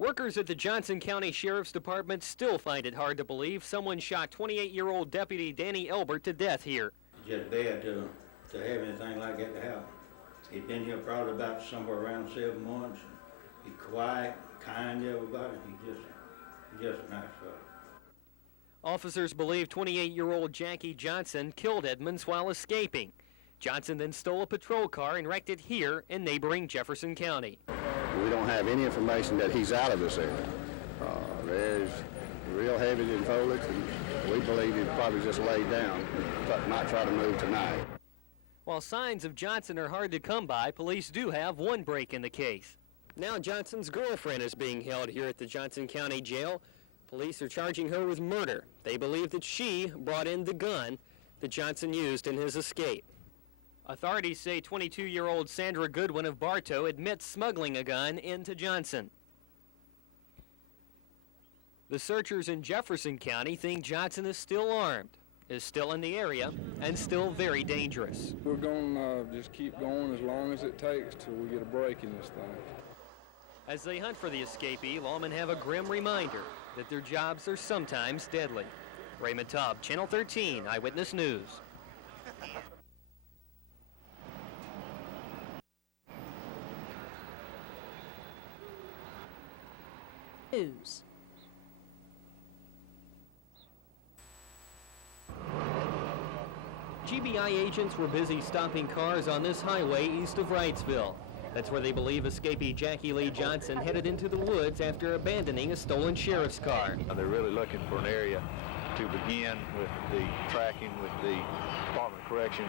Workers at the Johnson County Sheriff's Department still find it hard to believe someone shot 28-year-old Deputy Danny Elbert to death here. It's just bad to have anything like that to happen. He'd been here probably about somewhere around 7 months. He's quiet, kind to everybody. He's just a nice fellow. Officers believe 28-year-old Jackie Johnson killed Edmonds while escaping. Johnson then stole a patrol car and wrecked it here in neighboring Jefferson County. We don't have any information that he's out of this area. There's real heavy in foliage, and we believe he probably just laid down, but might try to move tonight. While signs of Johnson are hard to come by, police do have one break in the case. Now Johnson's girlfriend is being held here at the Johnson County Jail. Police are charging her with murder. They believe that she brought in the gun that Johnson used in his escape. Authorities say 22-year-old Sandra Goodwin of Bartow admits smuggling a gun into Johnson. The searchers in Jefferson County think Johnson is still armed, is still in the area, and still very dangerous. We're going to just keep going as long as it takes till we get a break in this thing. As they hunt for the escapee, lawmen have a grim reminder that their jobs are sometimes deadly. Raymond Taub, Channel 13, Eyewitness News. News. GBI agents were busy stopping cars on this highway east of Wrightsville. That's where they believe escapee Jackie Lee Johnson headed into the woods after abandoning a stolen sheriff's car. They're really looking for an area to begin with the tracking with the Department of Correction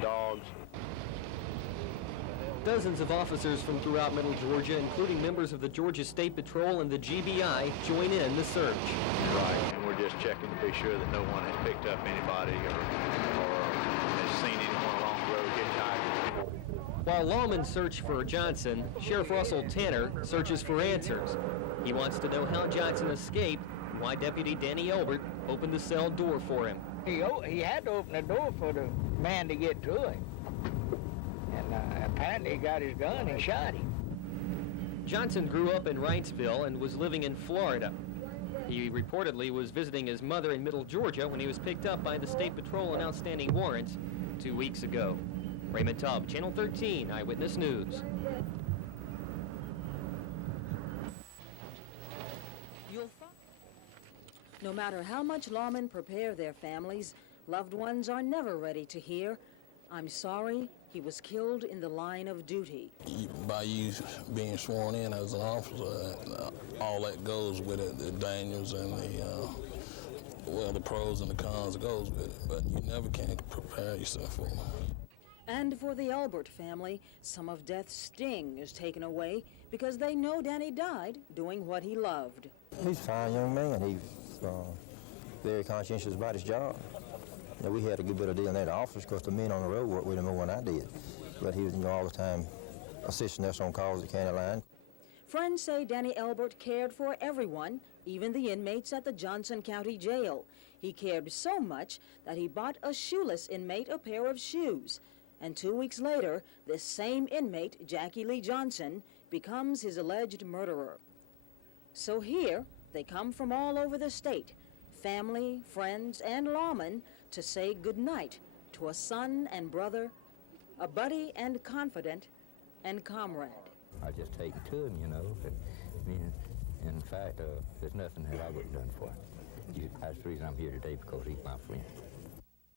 dogs. Dozens of officers from throughout Middle Georgia, including members of the Georgia State Patrol and the GBI, join in the search. Right, and we're just checking to be sure that no one has picked up anybody or has seen anyone along the road hitchhiking. While lawmen search for Johnson, Sheriff Russell Tanner searches for answers. He wants to know how Johnson escaped and why Deputy Danny Elbert opened the cell door for him. He had to open the door for the man to get to it. And apparently he got his gun and shot him. Johnson grew up in Wrightsville and was living in Florida. He reportedly was visiting his mother in Middle Georgia when he was picked up by the State Patrol on outstanding warrants 2 weeks ago. Raymond Taub, Channel 13, Eyewitness News. No matter how much lawmen prepare their families, loved ones are never ready to hear, "I'm sorry, he was killed in the line of duty." By you being sworn in as an officer, all that goes with it, the dangers and the pros and the cons goes with it, but you never can prepare yourself for it. And for the Elbert family, some of death's sting is taken away because they know Danny died doing what he loved. He's a fine young man. He's very conscientious about his job. You know, we had a good bit of dealing there at the office because the men on the road worked with him more than I did. But he was, all the time assisting us on calls at the county line. Friends say Danny Elbert cared for everyone, even the inmates at the Johnson County Jail. He cared so much that he bought a shoeless inmate a pair of shoes. And 2 weeks later, this same inmate, Jackie Lee Johnson, becomes his alleged murderer. So here, they come from all over the state, family, friends, and lawmen, to say goodnight to a son and brother, a buddy and confidant, and comrade. I just take it to him, in fact, there's nothing that I wouldn't have done for him. That's the reason I'm here today, because he's my friend.